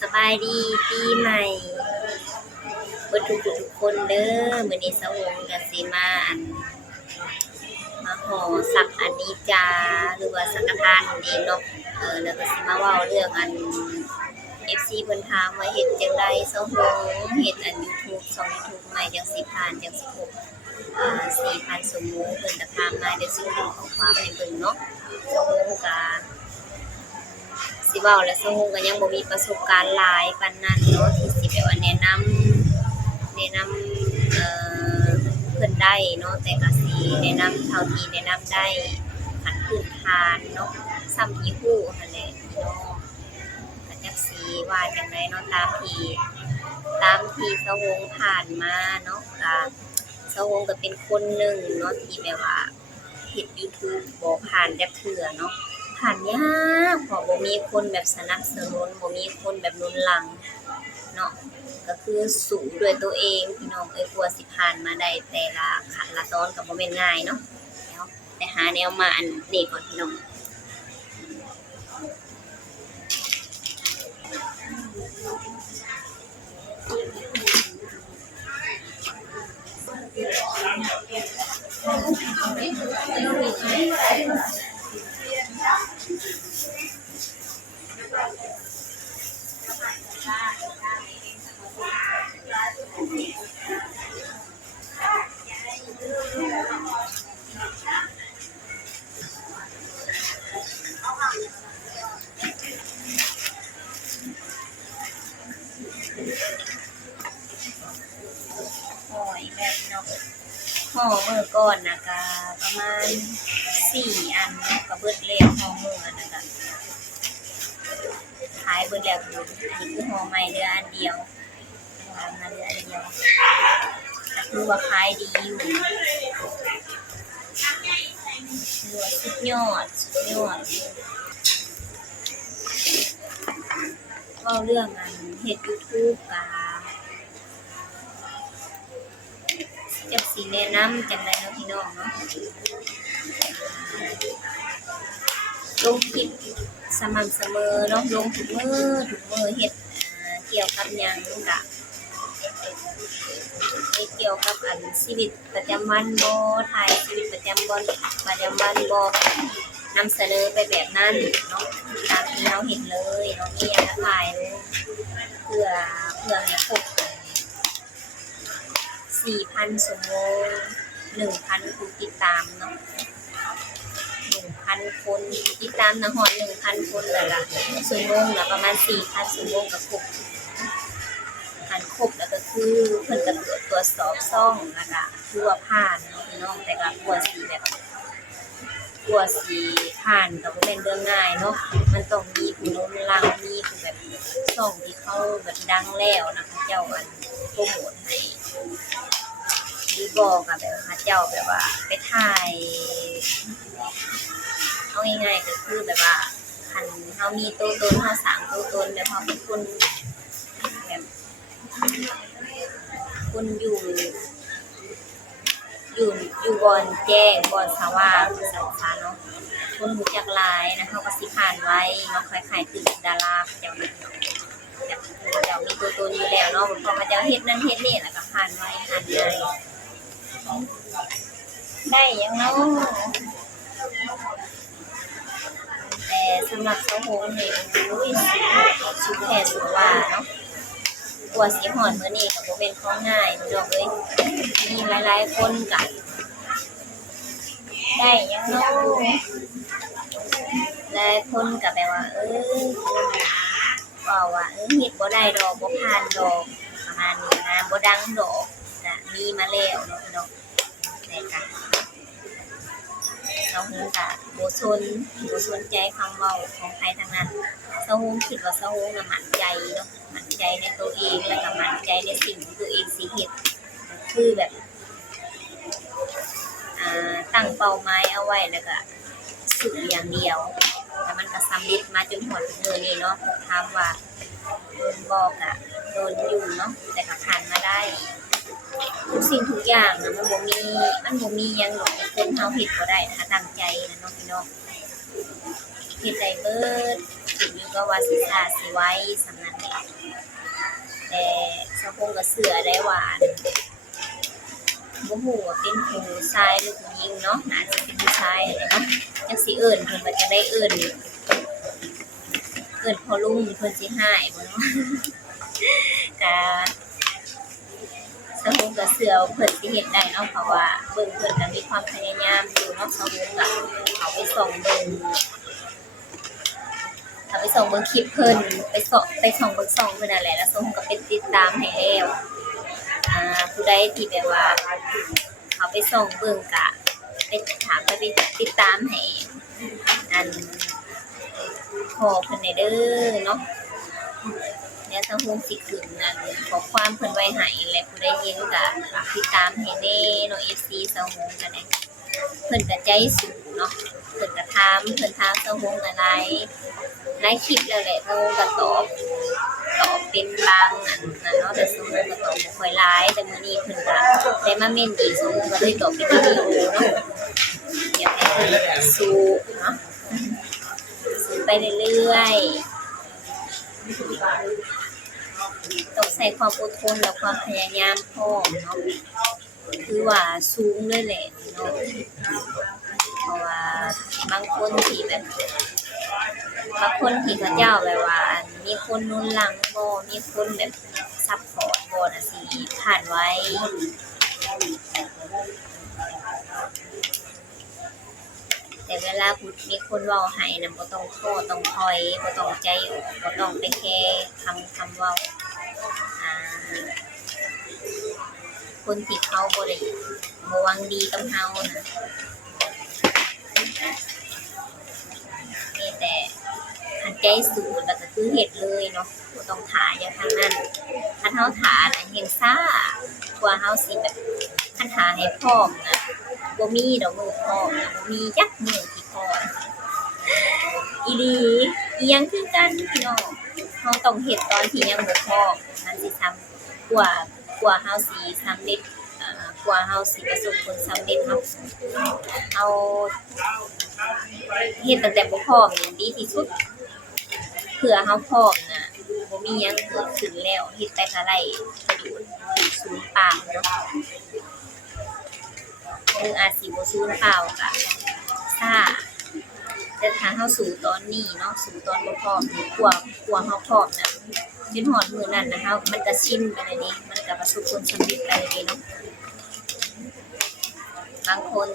สบายดีปีใหม่เบิดทุกคนเด้อมื้อนี้สะวงก็สิมาห่อสักอันนี้จาหรือว่าสังฆทานนั่นเองเนาะแล้วก็สิมาเว้าเรื่องFC เพิ่นถามว่าเฮ็ดจังได๋สะวงเฮ็ดYouTube ช่อง YouTube ใหม่จังสิผ่านจังสิครบ4,000 ชั่วโมงเพิ่นก็ถามมาเดี๋ยวสิขึ้นข้อความให้เบิ่งเนาะสะวงก็สิเว้าแล้วสะวงก็ยังบ่มีประสบการณ์หลายปานนั้นเนาะที่สิแบบว่าแนะนำเพิ่นได้เนาะแต่ก็สิแนะนำเท่าที่แนะนำได้ขั้นพื้นฐานเนาะส่ำที่รู้นั่นแหละพี่น้องก็จักสิว่าจังไดเนาะตามที่สะวงผ่านมาเนาะก็สะวงก็เป็นคนหนึ่งเนาะที่แบบว่าเฮ็ด YouTube บ่ผ่านจักเทื่อเนาะผ่านยากเพราะบ่มีคนแบบสนับสนุนบ่มีคนแบบหนุนหลังเนาะก็คือสู้ด้วยตัวเองพี่น้องกว่าสิผ่านมาได้แต่ละขั้นละตอนก็บ่แม่นง่ายเนาะแล้วแต่หาแนวมาอันนี้ก่อนพี่น้องห่ออีกแบบเนาะห่อมื้อก่อนน่ะก็ประมาณ4อันเนาะก็เบิดแล้วห่อมื้ออันนั้นก็ขายเบิดแล้วอันนี้คือห่อใหม่เหลืออันเดียวมาเหลืออันเดียวก็คือว่าขายดีอยู่ถือว่าสุดยอดเว้าเรื่องเฮ็ด YouTube ก็จักสิแนะนำจังไดเนาะพี่น้องเนาะลงคลิปสม่ำเสมอเนาะลงทุกมื้อเฮ็ดเกี่ยวกับหยังก็เกี่ยวกับชีวิตประจำวันบ่ถ่ายชีวิตประจำวันบ่นำเสนอไปแบบนั้นเนาะตามที่เราเห็นเลยเนาะมีหยังก็ถ่ายเลยเพื่อให้ครบ4,000 ชั่วโมง 1,000 ผู้ติดตามเนาะ 1,000 คนติดตามนะฮอด 1,000 คนแล้วล่ะชั่วโมงละประมาณ 4,000 ชั่วโมงก็ครบคันครบแล้วก็คือเพิ่นก็ตรวจสอบช่องแล้วก็คือว่าผ่านเนาะพี่น้องแต่ก็กว่าสิผ่านก็บ่แม่นเรื่องง่ายเนาะมันต้องมีผู้หนุนหลังมีผู้แบบช่องที่เขาแบบดังแล้วนะเขาเจ้าโปรโมทให้หรือบ่ก็แบบเขาเจ้าแบบว่าไปถ่ายเอาง่ายๆก็คือแบบว่าคันเฮามีตัวตนเฮาสร้างตัวตนแล้วเฮาเป็นคนแบบคนอยู่บอนแจ้งบอนสว่างสาธารณะเนาะคนรู้จักหลายนะเขาก็สิผ่านไว้เนาะคล้ายๆคือดาราเจ้านั้นเนาะแบบเจ้ามีตัวตนอยู่แล้วเนาะพอเขาจะเฮ็ดนั่นเฮ็ดนี่แล้วก็ผ่านไว้ผ่านได้ยังเนาะแต่สำหรับเจ้าโฮงนี่อุ้ยสุดแท้สุดว่าเนาะกว่าสิฮอดมื้อนี้ก็บ่เป็นของง่ายพี่น้องเอ้ยมีหลายๆคนก็ได้ยังเนาะหลายคนก็แบบว่าว่าเฮ็ดบ่ได้ดอกบ่ผ่านดอกประมาณนี้นะบ่ดังดอกก็มีมาแล้วเนาะพี่น้องแต่ก็เจ้าโฮงก็บ่สนใจคำเว้าของใครทั้งนั้นเจ้าโฮงคิดว่าเจ้าโฮงน่ะมั่นใจเนาะมั่นใจในตัวเองแล้วก็มั่นใจในสิ่งที่ตัวเองสิเฮ็ดคือแบบตั้งเป้าหมายเอาไว้แล้วก็สู้อย่างเดียวแล้วมันก็สำเร็จมาจนฮอดถึงมื้อนี้เนาะถามว่าโดนบ่ก็โดนอยู่เนาะแต่ก็ผ่านมาได้ทุกสิ่งทุกอย่างน่ะมันบ่มีหยังหรอกที่คนเฮาเฮ็ดบ่ได้ถ้าตั้งใจนะเนาะพี่น้อง เฮ็ดได้เบิดขึ้นอยู่กับว่าสิช้าสิไวสำนั้นแหละแต่สะพงก็เชื่อได้ว่าบ่ฮู้ว่าเป็นผู้ชายหรือผู้หญิงเนาะน่าจะเป็นผู้ชายแหละเนาะจักสิเอิ้นเพิ่นว่าจะได้เอิ้นพ่อลุงเพิ่นสิหายบ่เนาะก็สะพงก็เชื่อว่าเพิ่นสิเฮ็ดได้เนาะเพราะว่าเบิ่งเพิ่นก็มีความพยายามอยู่เนาะสะพงก็เข้าไปส่องเบิ่งคลิปเพิ่นไปส่องเบิ่งช่องเพิ่นนั่นแหละแล้วสะพงก็ไปติดตามให้แล้วผู้ใดที่แบบว่าเขาไปส่องเบิ่งก็ไปถามไปติดตามให้อันขอเพิ่นได้เด้อเนาะแล้วสะพงสิขึ้นนั่นขอความเพิ่นไว้ให้และผู้ใดเห็นก็ติดตามให้แน่เนาะ FC สะพงก็ได้เพิ่นก็ใจสูงเนาะเพิ่นก็ถามสะพงอะไรหลายคลิปแล้วแหละสะพงก็ตอบเป็นบางอันนั้นเนาะแต่สะพงก็ตอบบ่ค่อยหลายแต่มื้อนี้เพิ่นก็ได้มาเม่นอีกสะพงก็เลยตอบเป็นวิดีโอเนาะอยากให้เพิ่นสู้เนาะสู้ไปเรื่อยๆต้องใส่ความอดทนและความพยายามพร้อมเนาะคือว่าสูงเลยแหละเนาะเพราะว่าบางคนที่เขาเจ้าแบบว่ามีคนหนุนหลังบ่มีคนแบบซัพพอร์ตบ่น่ะสิผ่านไว้แต่เวลามีคนเว้าให้น่ะบ่ต้องท้อต้องถอยบ่ต้องใจอ่อนบ่ต้องไปแคร์คำเว้าอ่าคนที่เขาบ่หวังดีกับเฮานะมีแต่หันใจสู้แล้วก็คือเฮ็ดเลยเนาะบ่ต้องท่าอย่างทางนั้นคันเฮาท่าน่ะแฮ่งช้ากว่าเฮาสิแบบคันท่าให้พร้อมน่ะบ่มีดอกมื้อพร้อมน่ะบ่มีจักมื้อที่พร้อมอีหลีอีหยังคือกันพี่น้องเฮาต้องเฮ็ดตอนที่ยังบ่พร้อมมันสิทำกว่าเฮาสิสำเร็จกว่าเฮาสิประสบผลสำเร็จเอาเฮ็ดตั้งแต่บ่พร้อมนี่ดีที่สุดเพื่อเฮาพร้อมน่ะบ่มีหยังเกิดขึ้นแล้วเฮ็ดไปเท่าไรประโยชน์สูญเปล่าเนาะหรืออาจสิบ่สูญเปล่าก็ซ่าแต่ถ้าเฮาสู้ตอนนี้เนาะสู้ตอนบ่พร้อมนี่กว่าเฮาพร้อมน่ะจนฮอดมื้อนั้นน่ะมันก็ชินไปเลยนี่มันก็ประสบผลสำเร็จไปเลยเนาะบางคน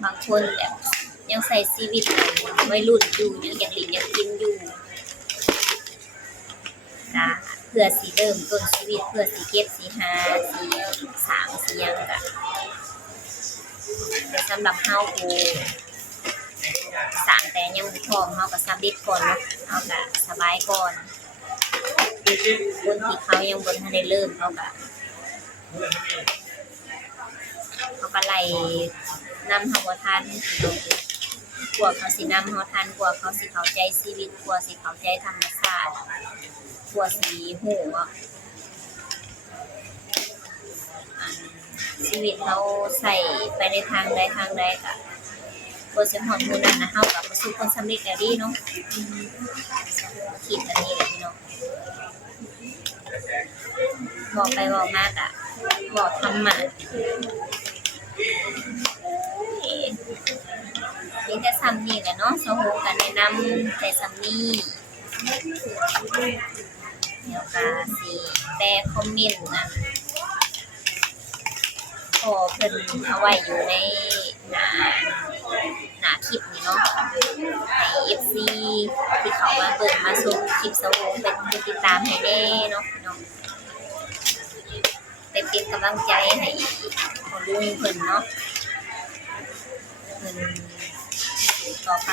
แบบยังใส่ชีวิตวัยรุ่นอยู่ยังอยากหลินอยากกินอยู่จ้าเพื่อสิเริ่มต้นชีวิตเพื่อสิเก็บสิหาสิสร้างสิหยังก็แต่สำหรับเฮาผู้สร้างแต่ยังบ่พร้อมเฮาก็สำเร็จก่อนเนาะเฮาก็สบายก่อนคนที่เขายังบ่ทันได้เริ่มเขาก็ไล่นำเฮาบ่ทันกว่าเขาสินำเฮาทันกว่าเขาสิเข้าใจชีวิตกว่าสิเข้าใจธรรมชาติกว่าสิฮู้ว่าชีวิตเราใส่ไปในทางใดทางใดก็บ่สิฮอดมื้อนั้นนะเฮาก็ประสบผลสำเร็จแล้วดีเนาะคิดอันนี้แหละพี่น้องบอกไปบอกมากอะบอกธรรมะนี่แต่ซ้ำนี่แหละเนาะสะโฮกันแนะนำแต่ซ้ำนี่เดี๋ยวก็สิแต่คอมเมนต์นะขอเพิ่นเอาไว้อยู่ในหน้าคลิปนี่เนาะให้ FC ที่เขามาเบิ่งมาชมคลิปสะโฮเป็นติดตามให้แน่เนาะเป็นกำลังใจให้พ่อลุงเพิ่นเนาะเพิ่นต่อไป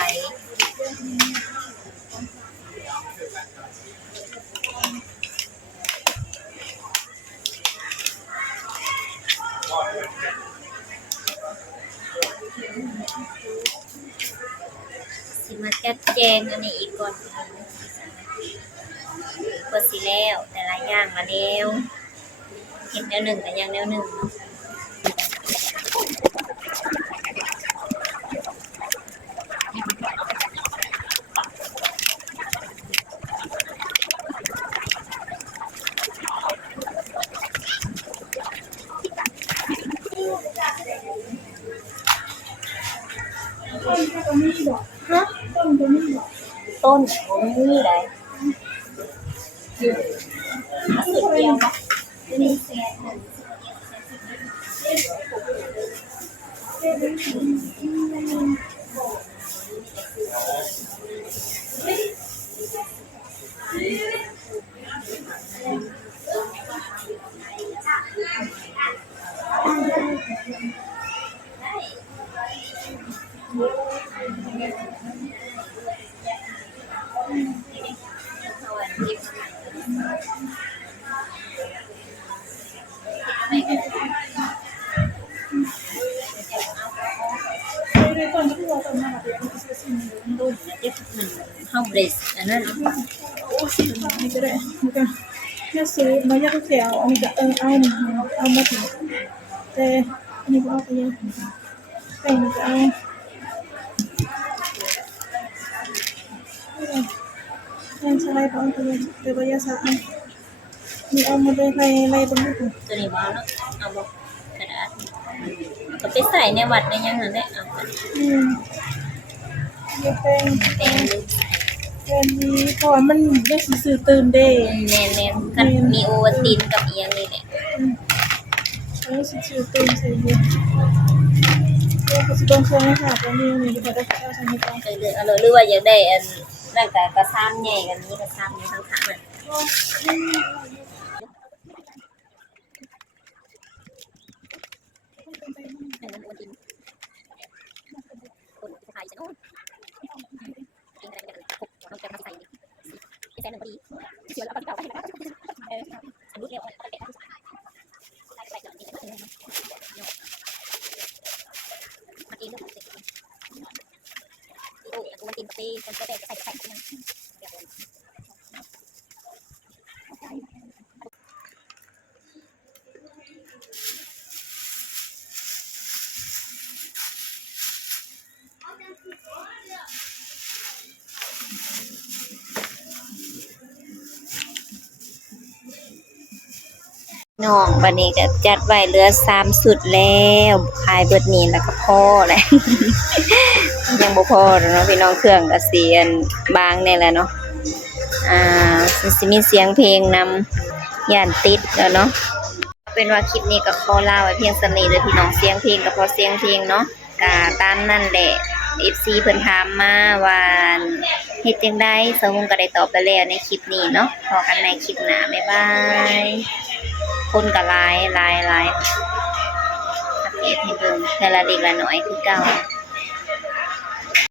สิมาจัดแจงอันนี้อีกก่อนก็สิแล้วแต่ละอย่างละแนวเห็นแนวหนึ่งแต่ยังแนวหนึ่ง ต้นตัวนี้บอก ต้นบ่มีได้สุดเดียวบ่นี่แสนหนึ่งได้ต้นที่เราต้นมาแบบนี้มันจะสิ่งมันดู เจ็บมันเฮาบ่ได้อันนั้น โอ้สิ่งนี้ก็ได้มันก็แค่ซื้อมายัดแถวอันนี้ก็เอาหนึ่งเอามาถึงแต่อันนี้ก็เอาไปยังแต่งก็เอายังใช้ไปเอาไปยังแต่ว่ายาสระมีเอามาได้ไล่ตรงนี้ก่อน ตัวนี้บ่เนาะเอาบ่กระดาษก็ไปใส่ในวัดในหยังนั่นแหละเอาไป อย่าเป็น แต่งลึกใส่ เป็นนี้เพราะว่ามันได้สื่อตื่นเด้ แน่ๆกันมีโอวัลตินกับอีหยังนี่แหละ ใช้สื่อตื่นใส่เยอะเดี๋ยวก็จะต้องใช้ให้ขาดแล้วนี่เดี๋ยวได้เอาใช้ในกล่อง เคยเลือกเอาเลยหรือว่าอยากได้อันนั่นก็กระซ้ำใหญ่กันนี้กระซ้ำอยู่ข้างๆมันเป็นโอวัลตินคนจะขายใช่เนาะกินอะไรกันพกน้องแก้มมาใส่ดิแสนหนึ่งพอดีเดี๋ยวเราเอาไปเก่าไปนะอันนี้เดียวเอาไปแกะใส่เดี๋ยวนี้มากินเรื่องของเด็กโอ้ยกูมากินกาแฟคนก็ได้ใส่กันน้องบัดนี้ก็จัดไว้เหลือ3สุดแล้วขายเบิดนี้แล้วก็พอแหละ ยังบ่พอเนาะพี่น้องเครื่องก็เสียนบางนี่แหละเนาะสิมีเสียงเพลงนำย่านติดแล้วเนาะเป็นว่าคลิปนี้ก็ขอลาไว้เพียงส่ำนี้เด้อพี่น้องเสียงเพลงก็พอเสียงเพลงเนาะก็ตามนั่นแหละ FC เพิ่นถามมาว่าเฮ็ดจังได๋สาวงก็ได้ตอบไปแล้วในคลิปนี้เนาะพอกันในคลิปหน้าบ๊ายบายคนก็หลายอัปเดตให้เบิ่งแต่ละเล็กละน้อยคือเก่า